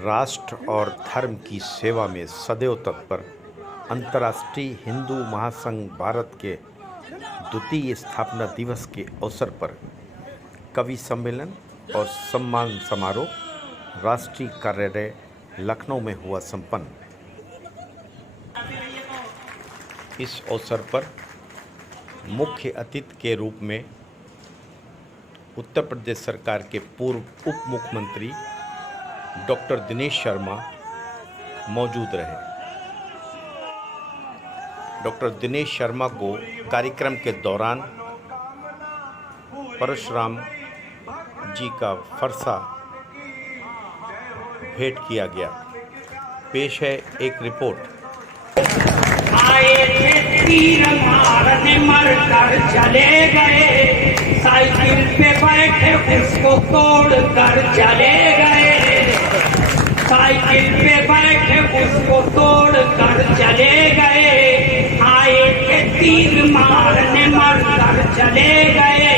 राष्ट्र और धर्म की सेवा में सदैव तत्पर अंतर्राष्ट्रीय हिंदू महासंघ भारत के द्वितीय स्थापना दिवस के अवसर पर कवि सम्मेलन और सम्मान समारोह राष्ट्रीय कार्यालय लखनऊ में हुआ संपन्न। इस अवसर पर मुख्य अतिथि के रूप में उत्तर प्रदेश सरकार के पूर्व उप मुख्यमंत्री डॉक्टर दिनेश शर्मा मौजूद रहे। डॉक्टर दिनेश शर्मा को कार्यक्रम के दौरान परशुराम जी का फरसा भेंट किया गया। पेश है एक रिपोर्ट। आए थे तीर मारने मर कर चले गए, साइकिल पे बैठे उसको तोड़ कर चले गए, साइकिल पे बैठे उसको तोड़ कर चले गए। आए थे तीर मारने मर कर चले गए।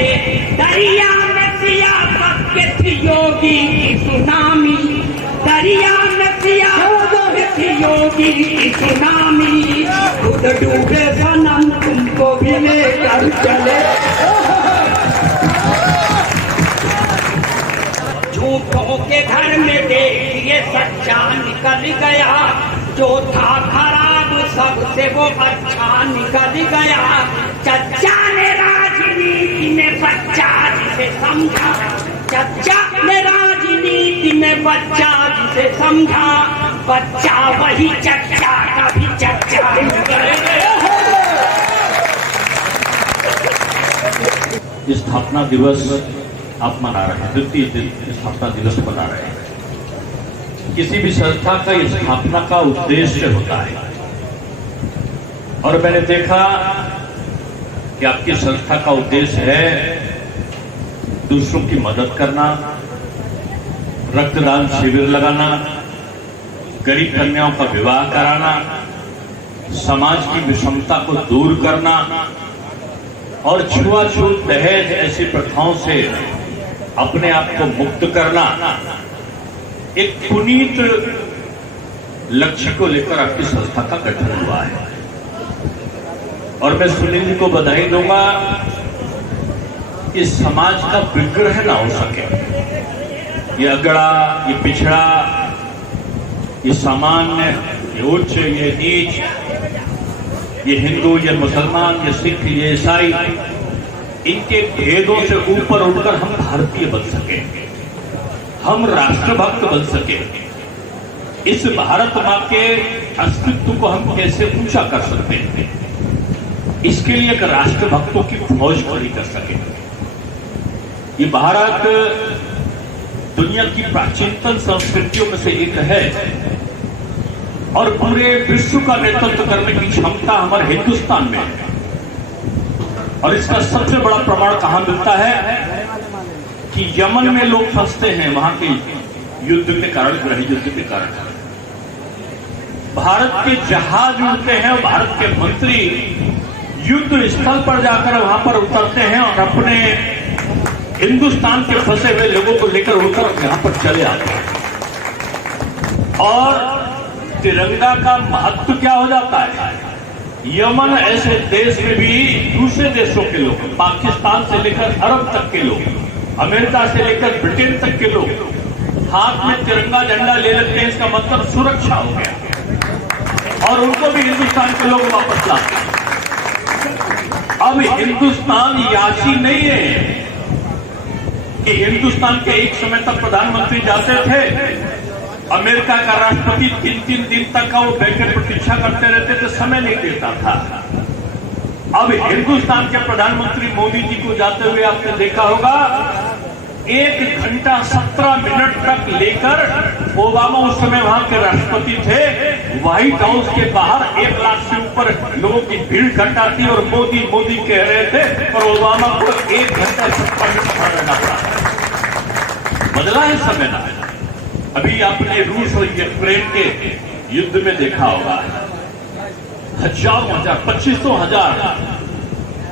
दरिया में सियासत के थी योगी की सुनामी, दरिया में सियासत के थी योगी की सुनामी। खुद डूबे सनम तुमको भी लेकर चले। झूठों के घर में देखिए सच्चा निकल गया, जो था खराब सबसे वो अच्छा निकल गया। चच्चा ने राजनीति में बच्चा जिसे समझा, चच्चा ने राजनीति में बच्चा जिसे समझा, बच्चा वही चच्चा का भी चच्चा निकल गया। स्थापना दिवस आप मना रहे हैं, द्वितीय स्थापना दिवस मना रहे हैं। किसी भी संस्था का स्थापना का उद्देश्य होता है, और मैंने देखा कि आपकी संस्था का उद्देश्य है दूसरों की मदद करना, रक्तदान शिविर लगाना, गरीब कन्याओं का विवाह कराना, समाज की विषमता को दूर करना और छुआछूत दहेज ऐसी प्रथाओं से अपने आप को मुक्त करना। एक पुनीत लक्ष्य को लेकर आपकी संस्था का गठन हुआ है, और मैं सुनील जी को बधाई दूंगा कि समाज का विग्रह ना हो सके। ये अगड़ा, ये पिछड़ा, ये सामान्य, ये उच्च, ये नीच, ये हिंदू, ये मुसलमान, ये सिख, ये ईसाई, इनके भेदों से ऊपर उठकर हम भारतीय बन सके, हम राष्ट्रभक्त बन सके। इस भारत मां के अस्तित्व को हम कैसे ऊंचा कर सकते हैं, इसके लिए एक राष्ट्रभक्तों की फौज खड़ी कर सके। ये भारत दुनिया की प्राचीनतम संस्कृतियों में से एक है, और पूरे विश्व का नेतृत्व करने की क्षमता हमारे हिंदुस्तान में है। और इसका सबसे बड़ा प्रमाण कहां मिलता है कि यमन में लोग फंसते हैं, वहां के युद्ध के कारण, गृह युद्ध के कारण। भारत के जहाज उड़ते हैं, भारत के मंत्री युद्ध स्थल पर जाकर वहां पर उतरते हैं और अपने हिंदुस्तान के फंसे हुए लोगों को लेकर उड़कर यहां पर चले आते हैं। और तिरंगा का महत्व क्या हो जाता है? यमन ऐसे देश में भी दूसरे देशों के लोग, पाकिस्तान से लेकर अरब तक के लोग, अमेरिका से लेकर ब्रिटेन तक के लोग हाथ में तिरंगा झंडा ले लेते हैं। इसका मतलब सुरक्षा हो गया, और उनको भी हिंदुस्तान के लोग वापस लाते हैं। अब हिंदुस्तान याची नहीं है कि हिंदुस्तान के एक समय तक प्रधानमंत्री जाते थे, अमेरिका का राष्ट्रपति 3-3 दिन तक का वो बैठकर प्रतीक्षा करते रहते थे, समय नहीं देता था। अब हिंदुस्तान के प्रधानमंत्री मोदी जी को जाते हुए आपने देखा होगा 1 घंटा 17 मिनट तक लेकर, ओबामा उस समय वहां के राष्ट्रपति थे, व्हाइट हाउस के बाहर 1 लाख से ऊपर लोगों की भीड़ इकट्ठा थी, और मोदी मोदी कह रहे थे, और ओबामा को 1 घंटा 56 मिनट खड़ा रहना पड़ा। बदला है समय ना। अभी आपने रूस और यूक्रेन के युद्ध में देखा होगा, हजारों हजार, 2500 हजार,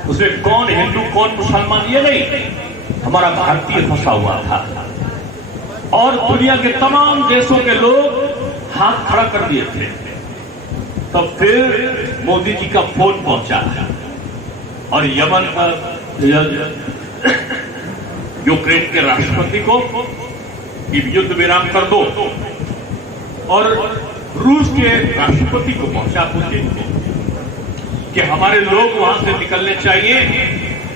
उसमें कौन हिंदू कौन मुसलमान ये नहीं, हमारा भारतीय फंसा हुआ था। और दुनिया के तमाम देशों के लोग हाथ खड़ा कर दिए थे। तब फिर मोदी जी का फोन पहुंचा और यमन का यूक्रेन के राष्ट्रपति को कि युद्ध विराम कर दो, और रूस के राष्ट्रपति को पहुंचा पुतिन को कि हमारे लोग वहां से निकलने चाहिए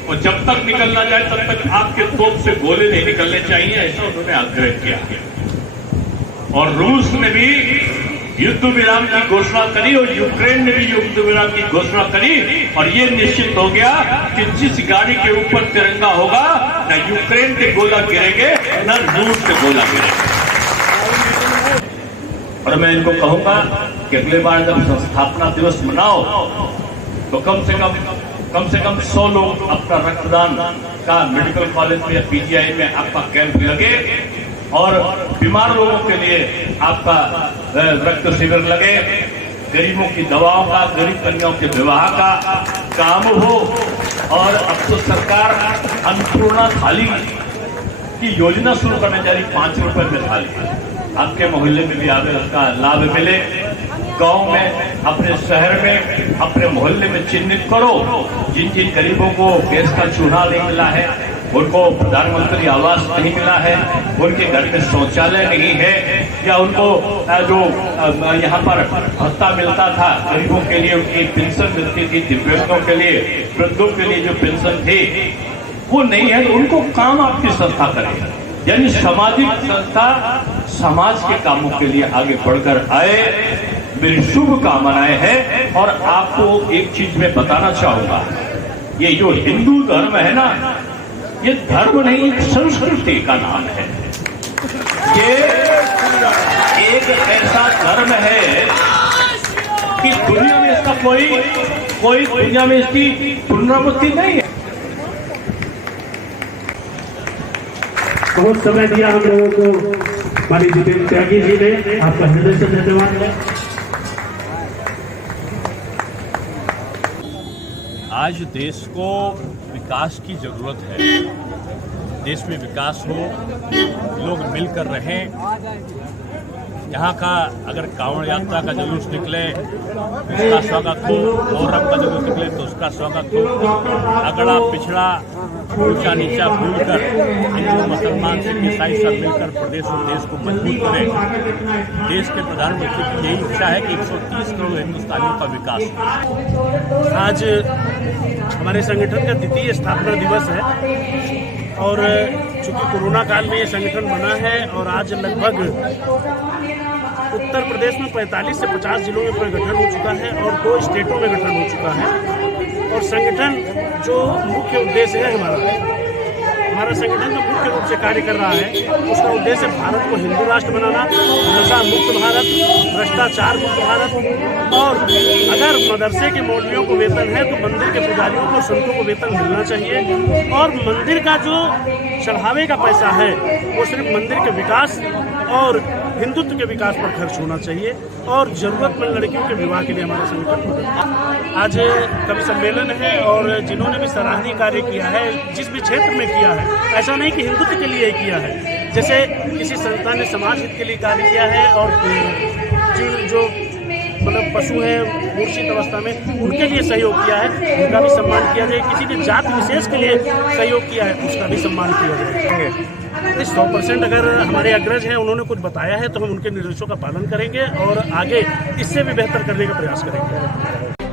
और जब तक निकलना जाए तब तक आपके तोप से गोले नहीं निकलने चाहिए, ऐसा उन्होंने आग्रह किया। और रूस ने भी युद्ध विराम की घोषणा करी और यूक्रेन ने भी युद्ध विराम की घोषणा करी, और ये निश्चित हो गया कि जिस गाड़ी के ऊपर तिरंगा होगा न यूक्रेन के गोला गिरेंगे न रूस के गोला गिरेंगे। और मैं इनको कहूंगा कि अगले बार जब संस्थापना दिवस मनाओ तो कम से कम 100 लोग अपना रक्तदान का मेडिकल कॉलेज में या पीजीआई में आपका कैंप लगे, और बीमार लोगों के लिए आपका रक्त शिविर लगे, गरीबों की दवाओं का, गरीब कन्याओं के विवाह का काम हो। और अब तो सरकार अन्नपूर्णा थाली की योजना शुरू करने जा रही, 5 रुपए में थाली, आपके मोहल्ले में भी आगे उसका लाभ मिले। गांव में, अपने शहर में, अपने मोहल्ले में चिन्हित करो जिन जिन गरीबों को गैस का चूल्हा नहीं मिला है, उनको प्रधानमंत्री आवास नहीं मिला है, उनके घर में शौचालय नहीं है, या उनको जो यहाँ पर भत्ता मिलता था गरीबों के लिए, उनकी पेंशन मिलती थी, दिव्यांगों के लिए, वृद्धों के लिए जो पेंशन थी वो नहीं है, तो उनको काम आपकी संस्था करे। यानी सामाजिक संस्था समाज के कामों के लिए आगे बढ़कर आए। मेरी शुभकामनाएं हैं। और आपको एक चीज मैं बताना चाहूंगा, ये जो हिंदू धर्म है ना, ये धर्म नहीं, संस्कृति का नाम है। ये एक ऐसा धर्म है कि दुनिया में इसका कोई दुनिया में इसकी पुनरावृत्ति नहीं है। बहुत समय दिया हम लोगों को माननीय जितेंद्र त्यागी जी ने, आपका हृदय से धन्यवाद है। आज देश को विकास की जरूरत है। देश में विकास हो, लोग मिलकर रहें। यहाँ का अगर कांवड़ यात्रा का जुलूस निकले उसका स्वागत हो, मुहर्रम का जुलूस निकले तो उसका स्वागत हो। अगड़ा पिछड़ा ऊंचा नीचा भूलकर हिंदू मुसलमान सिख ईसाई सब मिलकर प्रदेश और देश को मजबूत करें। देश के प्रधानमंत्री की यही इच्छा है कि 130 करोड़ हिंदुस्तानियों का विकास हो। आज हमारे संगठन का द्वितीय स्थापना दिवस है, और चूंकि कोरोना काल में ये संगठन बना है, और आज लगभग उत्तर प्रदेश में 45 से 50 जिलों में गठन हो चुका है और 2 स्टेटों में गठन हो चुका है। और संगठन जो मुख्य उद्देश्य है हमारा संगठन जो मुख्य रूप से कार्य कर रहा है, उसका उद्देश्य भारत को हिंदू राष्ट्र बनाना, नशा मुक्त भारत, भ्रष्टाचार मुक्त भारत। और अगर मदरसे के मौलवियों को वेतन है तो मंदिर के पुजारियों को, संतों को वेतन मिलना चाहिए। और मंदिर का जो चढ़ावे का पैसा है वो सिर्फ मंदिर के विकास और हिंदुत्व के विकास पर खर्च होना चाहिए, और जरूरतमंद लड़कियों के विवाह के लिए हमारा संगठन मदद है। आज कवि सम्मेलन है, और जिन्होंने भी सराहनीय कार्य किया है, जिस भी क्षेत्र में किया है, ऐसा नहीं कि हिंदुत्व के लिए किया है। जैसे किसी संस्था ने समाज हित के लिए कार्य किया है, और जो मतलब पशु हैं मूर्छित अवस्था में, उनके लिए सहयोग किया है, उनका भी सम्मान किया जाए। किसी ने जाति विशेष के लिए सहयोग किया है, उसका भी सम्मान किया जाएगा। 100% अगर हमारे अग्रज हैं, उन्होंने कुछ बताया है तो हम उनके निर्देशों का पालन करेंगे और आगे इससे भी बेहतर करने का प्रयास करेंगे।